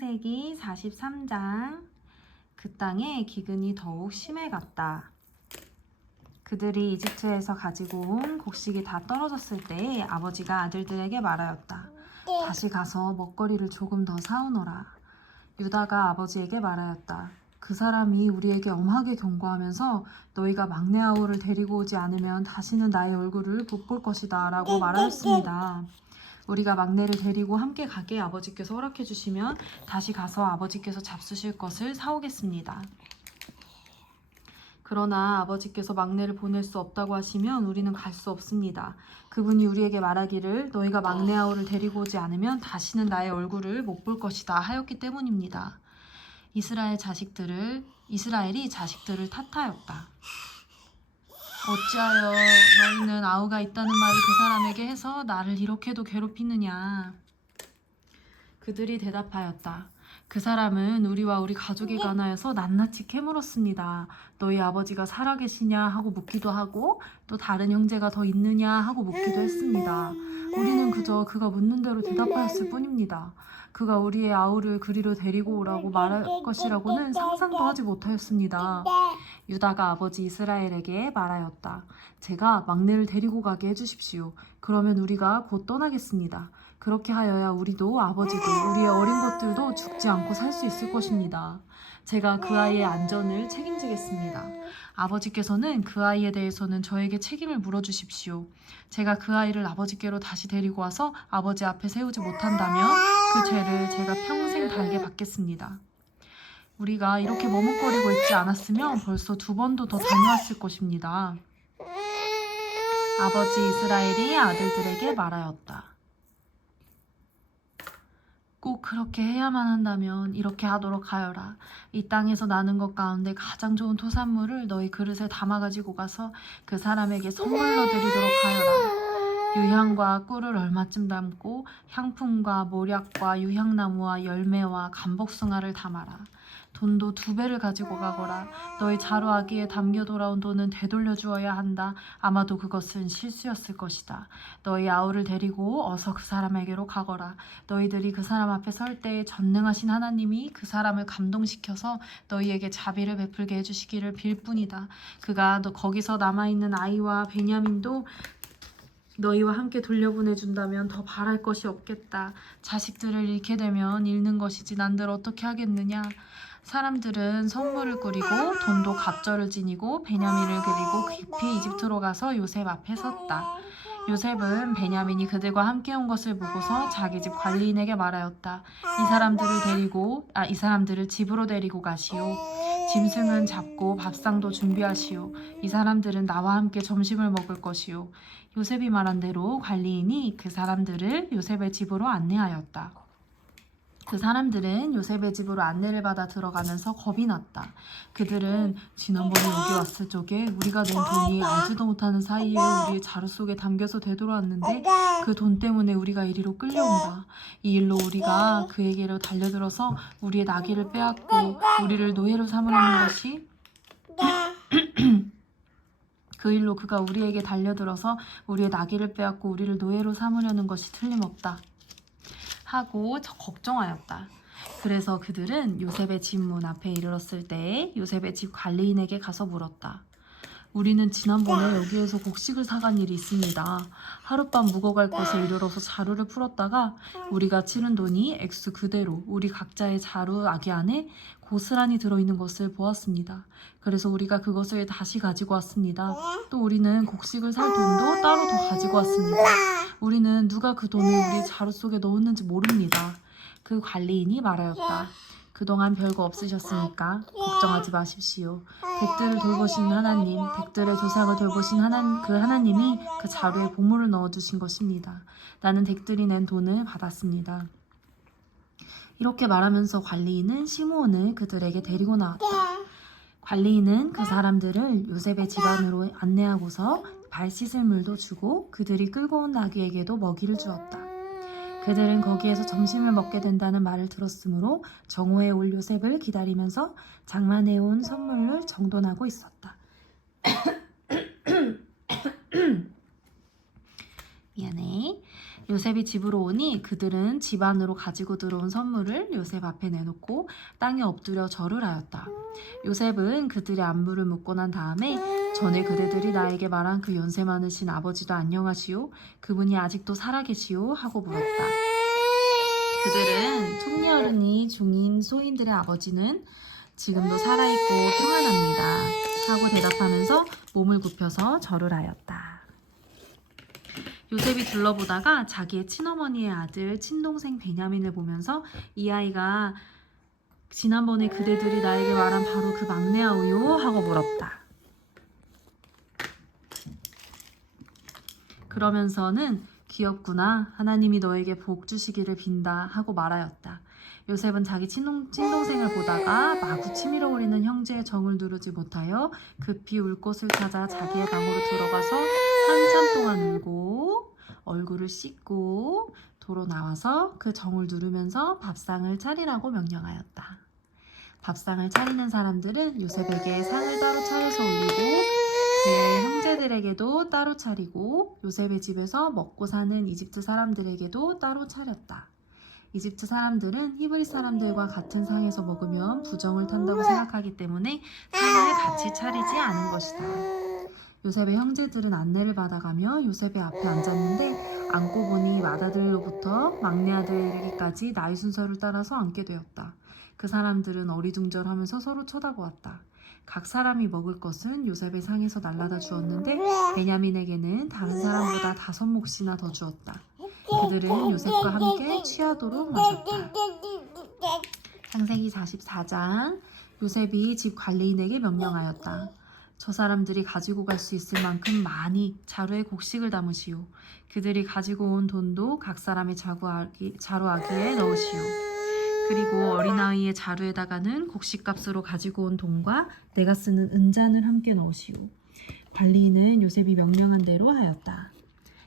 창세기 43장. 그 땅에 기근이 더욱 심해갔다. 그들이 이집트에서 가지고 온 곡식이 다 떨어졌을 때에 아버지가 아들들에게 말하였다. 다시 가서 먹거리를 조금 더 사오너라. 유다가 아버지에게 말하였다. 그 사람이 우리에게 엄하게 경고하면서 너희가 막내 아우를 데리고 오지 않으면 다시는 나의 얼굴을 못 볼 것이다 라고 말하였습니다. 우리가 막내를 데리고 함께 가게 아버지께서 허락해 주시면 다시 가서 아버지께서 잡수실 것을 사오겠습니다. 그러나 아버지께서 막내를 보낼 수 없다고 하시면 우리는 갈 수 없습니다. 그분이 우리에게 말하기를 너희가 막내 아우를 데리고 오지 않으면 다시는 나의 얼굴을 못 볼 것이다 하였기 때문입니다. 이스라엘이 자식들을 탓하였다. 어찌하여 너희는 아우가 있다는 말을 그 사람에게 해서 나를 이렇게도 괴롭히느냐. 그들이 대답하였다. 그 사람은 우리와 우리 가족에 관하여서 낱낱이 캐물었습니다. 너희 아버지가 살아계시냐 하고 묻기도 하고 또 다른 형제가 더 있느냐 하고 묻기도 했습니다. 우리는 그저 그가 묻는 대로 대답하였을 뿐입니다. 그가 우리의 아우를 그리로 데리고 오라고 말할 것이라고는 상상도 하지 못하였습니다. 유다가 아버지 이스라엘에게 말하였다. 제가 막내를 데리고 가게 해주십시오. 그러면 우리가 곧 떠나겠습니다. 그렇게 하여야 우리도 아버지도 우리의 어린 것들도 죽지 않고 살 수 있을 것입니다. 제가 그 아이의 안전을 책임지겠습니다. 아버지께서는 그 아이에 대해서는 저에게 책임을 물어주십시오. 제가 그 아이를 아버지께로 다시 데리고 와서 아버지 앞에 세우지 못한다면 그 죄를 제가 평생 달게 받겠습니다. 우리가 이렇게 머뭇거리고 있지 않았으면 벌써 2번도 더 다녀왔을 것입니다. 아버지 이스라엘이 아들들에게 말하였다. 꼭 그렇게 해야만 한다면 이렇게 하도록 하여라. 이 땅에서 나는 것 가운데 가장 좋은 토산물을 너희 그릇에 담아가지고 가서 그 사람에게 선물로 드리도록 하여라. 유향과 꿀을 얼마쯤 담고 향품과 모략과 유향나무와 열매와 감복숭아를 담아라. 돈도 2배를 가지고 가거라. 너희 자루아기에 담겨 돌아온 돈은 되돌려 주어야 한다. 아마도 그것은 실수였을 것이다. 너희 아우를 데리고 어서 그 사람에게로 가거라. 너희들이 그 사람 앞에 설 때에 전능하신 하나님이 그 사람을 감동시켜서 너희에게 자비를 베풀게 해주시기를 빌 뿐이다. 그가 너 거기서 남아있는 아이와 베냐민도 너희와 함께 돌려보내준다면 더 바랄 것이 없겠다. 자식들을 잃게 되면 잃는 것이지 난들 어떻게 하겠느냐. 사람들은 성물을 꾸리고 돈도 갑절을 지니고 베냐민을 그리고 깊이 이집트로 가서 요셉 앞에 섰다. 요셉은 베냐민이 그들과 함께 온 것을 보고서 자기 집 관리인에게 말하였다. 이 사람들을 집으로 데리고 가시오. 짐승은 잡고 밥상도 준비하시오. 이 사람들은 나와 함께 점심을 먹을 것이오. 요셉이 말한 대로 관리인이 그 사람들을 요셉의 집으로 안내하였다. 그 사람들은 요셉의 집으로 안내를 받아 들어가면서 겁이 났다. 그들은 지난번에 여기 왔을 적에 우리가 낸 돈이 알지도 못하는 사이에 우리의 자루 속에 담겨서 되돌아왔는데 그 돈 때문에 우리가 이리로 끌려온다. 이 일로 우리가 그에게로 달려들어서 우리의 나귀를 빼앗고 우리를 노예로 삼으려는 것이 그 일로 그가 우리에게 달려들어서 우리의 나귀를 빼앗고 우리를 노예로 삼으려는 것이 틀림없다. 하고 걱정하였다. 그래서 그들은 요셉의 집 문 앞에 이르렀을 때에 요셉의 집 관리인에게 가서 물었다. 우리는 지난번에 여기에서 곡식을 사간 일이 있습니다. 하룻밤 묵어갈 곳에 이르러서 자루를 풀었다가 우리가 치른 돈이 액수 그대로 우리 각자의 자루 아기 안에 고스란히 들어있는 것을 보았습니다. 그래서 우리가 그것을 다시 가지고 왔습니다. 또 우리는 곡식을 살 돈도 따로 더 가지고 왔습니다. 우리는 누가 그 돈을 우리 자루 속에 넣었는지 모릅니다. 그 관리인이 말하였다. 그동안 별거 없으셨으니까 걱정하지 마십시오. 백들을 돌보신 하나님, 백들의 조상을 돌보신 그 하나님이 그 자루에 보물을 넣어주신 것입니다. 나는 댁들이 낸 돈을 받았습니다. 이렇게 말하면서 관리인은 시므온을 그들에게 데리고 나왔다. 관리인은 그 사람들을 요셉의 집 안으로 안내하고서 발 씻을 물도 주고 그들이 끌고 온 나귀에게도 먹이를 주었다. 그들은 거기에서 점심을 먹게 된다는 말을 들었으므로 정오에 올 요셉을 기다리면서 장만해온 선물을 정돈하고 있었다. 미안해. 요셉이 집으로 오니 그들은 집 안으로 가지고 들어온 선물을 요셉 앞에 내놓고 땅에 엎드려 절을 하였다. 요셉은 그들의 안부를 묻고 난 다음에 전에 그대들이 나에게 말한 그 연세 많으신 아버지도 안녕하시오? 그분이 아직도 살아계시오? 하고 물었다. 그들은 총리어른이 중인 소인들의 아버지는 지금도 살아있고 평안합니다 하고 대답하면서 몸을 굽혀서 절을 하였다. 요셉이 둘러보다가 자기의 친어머니의 아들 친동생 베냐민을 보면서 이 아이가 지난번에 그대들이 나에게 말한 바로 그 막내 아우요? 하고 물었다. 그러면서는 귀엽구나. 하나님이 너에게 복 주시기를 빈다 하고 말하였다. 요셉은 자기 친동생을 보다가 마구 치밀어 오르는 형제의 정을 누르지 못하여 급히 울 곳을 찾아 자기의 방으로 들어가서 한참 동안 울고 얼굴을 씻고 도로 나와서 그 정을 누르면서 밥상을 차리라고 명령하였다. 밥상을 차리는 사람들은 요셉에게 상을 따로 차려서 올리고 그의 형제들에게도 따로 차리고 요셉의 집에서 먹고 사는 이집트 사람들에게도 따로 차렸다. 이집트 사람들은 히브리 사람들과 같은 상에서 먹으면 부정을 탄다고 생각하기 때문에 상을 같이 차리지 않은 것이다. 요셉의 형제들은 안내를 받아가며 요셉의 앞에 앉았는데 앉고 보니 맏아들로부터 막내 아들에게까지 나이 순서를 따라서 앉게 되었다. 그 사람들은 어리둥절하면서 서로 쳐다보았다. 각 사람이 먹을 것은 요셉의 상에서 날라다 주었는데 베냐민에게는 다른 사람보다 5몫이나 더 주었다. 그들은 요셉과 함께 취하도록 마셨다. 창세기 44장. 요셉이 집 관리인에게 명령하였다. 저 사람들이 가지고 갈 수 있을 만큼 많이 자루에 곡식을 담으시오. 그들이 가지고 온 돈도 각 사람의 자루아기에 넣으시오. 그리고 어린아이의 자루에다가는 곡식값으로 가지고 온 돈과 내가 쓰는 은잔을 함께 넣으시오. 관리인은 요셉이 명령한 대로 하였다.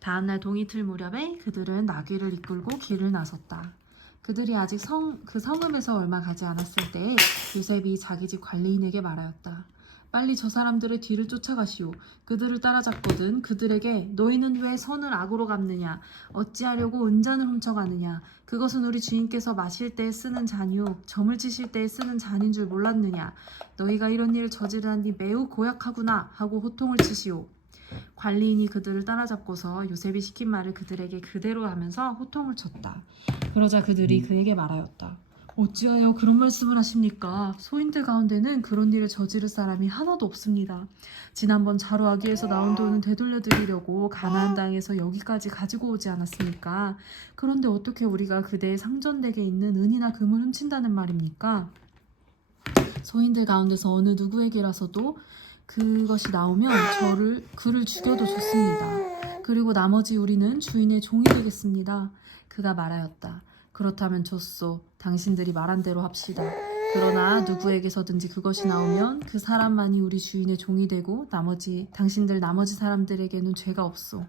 다음날 동이틀 무렵에 그들은 나귀를 이끌고 길을 나섰다. 그들이 아직 그 성읍에서 얼마 가지 않았을 때 요셉이 자기 집 관리인에게 말하였다. 빨리 저 사람들의 뒤를 쫓아가시오. 그들을 따라잡거든 그들에게 너희는 왜 선을 악으로 갚느냐? 어찌하려고 은잔을 훔쳐가느냐? 그것은 우리 주인께서 마실 때에 쓰는 잔이요 점을 치실 때에 쓰는 잔인 줄 몰랐느냐? 너희가 이런 일을 저지르다니 매우 고약하구나 하고 호통을 치시오. 관리인이 그들을 따라잡고서 요셉이 시킨 말을 그들에게 그대로 하면서 호통을 쳤다. 그러자 그들이 그에게 말하였다. 어찌하여 그런 말씀을 하십니까? 소인들 가운데는 그런 일을 저지를 사람이 하나도 없습니다. 지난번 자루아기에서 나온 돈은 되돌려드리려고 가나안 땅에서 여기까지 가지고 오지 않았습니까? 그런데 어떻게 우리가 그대의 상전댁에 있는 은이나 금을 훔친다는 말입니까? 소인들 가운데서 어느 누구에게라서도 그것이 나오면 그를 죽여도 좋습니다. 그리고 나머지 우리는 주인의 종이 되겠습니다. 그가 말하였다. 그렇다면 좋소. 당신들이 말한 대로 합시다. 그러나 누구에게서든지 그것이 나오면 그 사람만이 우리 주인의 종이 되고 당신들 나머지 사람들에게는 죄가 없소.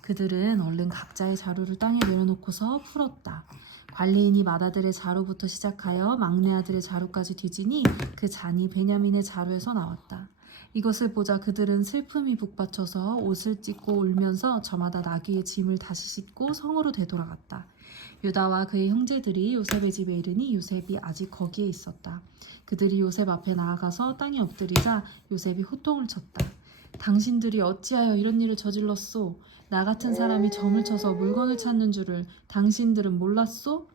그들은 얼른 각자의 자루를 땅에 내려놓고서 풀었다. 관리인이 맏아들의 자루부터 시작하여 막내 아들의 자루까지 뒤지니 그 잔이 베냐민의 자루에서 나왔다. 이것을 보자 그들은 슬픔이 북받쳐서 옷을 찢고 울면서 저마다 나귀의 짐을 다시 싣고 성으로 되돌아갔다. 유다와 그의 형제들이 요셉의 집에 이르니 요셉이 아직 거기에 있었다. 그들이 요셉 앞에 나아가서 땅에 엎드리자 요셉이 호통을 쳤다. 당신들이 어찌하여 이런 일을 저질렀소? 나 같은 사람이 점을 쳐서 물건을 찾는 줄을 당신들은 몰랐소?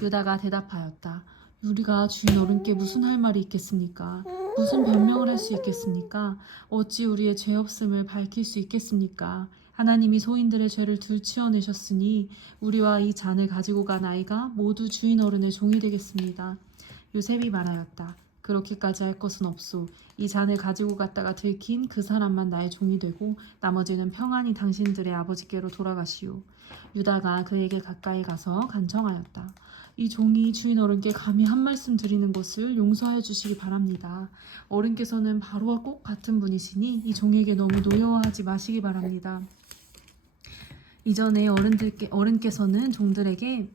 유다가 대답하였다. 우리가 주인 어른께 무슨 할 말이 있겠습니까? 무슨 변명을 할 수 있겠습니까? 어찌 우리의 죄 없음을 밝힐 수 있겠습니까? 하나님이 소인들의 죄를 들추어내셨으니 우리와 이 잔을 가지고 간 아이가 모두 주인 어른의 종이 되겠습니다. 요셉이 말하였다. 그렇게까지 할 것은 없소. 이 잔을 가지고 갔다가 들킨 그 사람만 나의 종이 되고 나머지는 평안히 당신들의 아버지께로 돌아가시오. 유다가 그에게 가까이 가서 간청하였다. 이 종이 주인 어른께 감히 한 말씀 드리는 것을 용서하여 주시기 바랍니다. 어른께서는 바로와 꼭 같은 분이시니 이 종에게 너무 노여워하지 마시기 바랍니다. 이전에 어른께서는 종들에게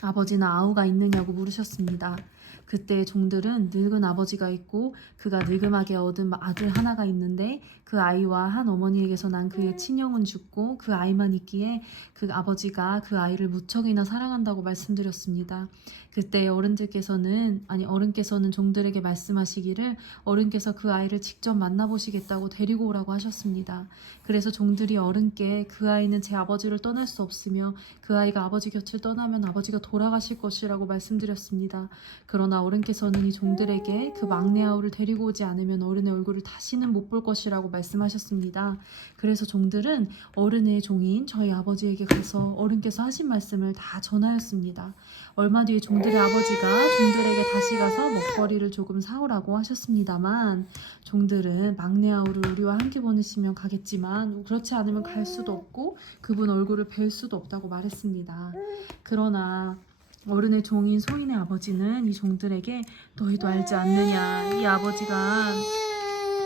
아버지나 아우가 있느냐고 물으셨습니다. 그때 종들은 늙은 아버지가 있고 그가 늙음하게 얻은 아들 하나가 있는데 그 아이와 한 어머니에게서 난 그의 친형은 죽고 그 아이만 있기에 그 아버지가 그 아이를 무척이나 사랑한다고 말씀드렸습니다. 그때 어른께서는 종들에게 말씀하시기를 어른께서 그 아이를 직접 만나보시겠다고 데리고 오라고 하셨습니다. 그래서 종들이 어른께 그 아이는 제 아버지를 떠날 수 없으며 그 아이가 아버지 곁을 떠나면 아버지가 돌아가실 것이라고 말씀드렸습니다. 그러나 어른께서는 이 종들에게 그 막내 아우를 데리고 오지 않으면 어른의 얼굴을 다시는 못 볼 것이라고 말씀하셨습니다. 그래서 종들은 어른의 종인 저희 아버지에게 가서 어른께서 하신 말씀을 다 전하였습니다. 얼마 뒤에 종들의 아버지가 종들에게 다시 가서 먹거리를 조금 사오라고 하셨습니다만 종들은 막내 아우를 우리와 함께 보내시면 가겠지만 그렇지 않으면 갈 수도 없고 그분 얼굴을 뵐 수도 없다고 말했습니다. 그러나 어른의 종인 소인의 아버지는 이 종들에게 너희도 알지 않느냐, 이 아버지가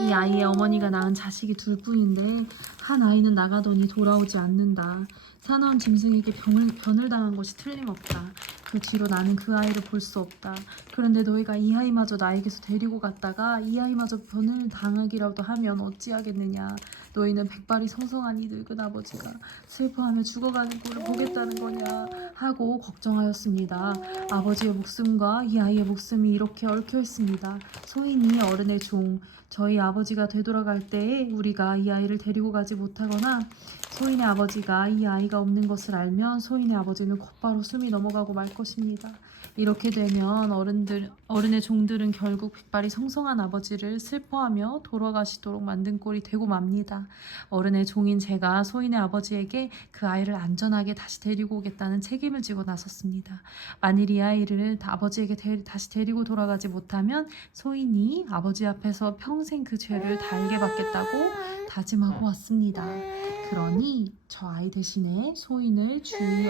이 아이의 어머니가 낳은 자식이 둘뿐인데 한 아이는 나가더니 돌아오지 않는다. 사나운 짐승에게 변을 당한 것이 틀림없다. 그 뒤로 나는 그 아이를 볼 수 없다. 그런데 너희가 이 아이마저 나에게서 데리고 갔다가 이 아이마저 변을 당하기라도 하면 어찌하겠느냐. 너희는 백발이 성성한 이 늙은 아버지가 슬퍼하며 죽어가는 꼴을 보겠다는 거냐 하고 걱정하였습니다. 아버지의 목숨과 이 아이의 목숨이 이렇게 얽혀 있습니다. 소인이 어른의 종, 저희 아버지가 되돌아갈 때에 우리가 이 아이를 데리고 가지 못하거나 소인의 아버지가 이 아이가 없는 것을 알면 소인의 아버지는 곧바로 숨이 넘어가고 말 것입니다. 이렇게 되면 어른의 종들은 결국 백발이 성성한 아버지를 슬퍼하며 돌아가시도록 만든 꼴이 되고 맙니다. 어른의 종인 제가 소인의 아버지에게 그 아이를 안전하게 다시 데리고 오겠다는 책임을 지고 나섰습니다. 만일 이 아이를 아버지에게 다시 데리고 돌아가지 못하면 소인이 아버지 앞에서 평생 그 죄를 달게 받겠다고 다짐하고 왔습니다. 그러니 저 아이 대신에 소인을 주인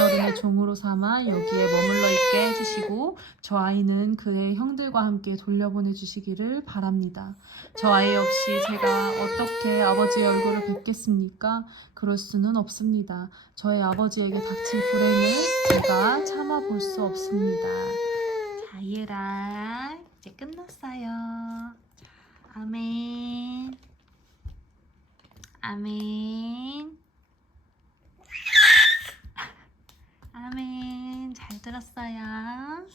어른의 종으로 삼아 여기에 머물러 있게 해주시고 저 아이는 그의 형들과 함께 돌려보내 주시기를 바랍니다. 저 아이 역시 제가 어떻게 아버지의 얼굴을 뵙겠습니까? 그럴 수는 없습니다. 저의 아버지에게 닥칠 불행을 제가 참아볼 수 없습니다. 자, 얘라 이제 끝났어요. 자, 아멘. 아멘. 아멘. 잘 들었어요.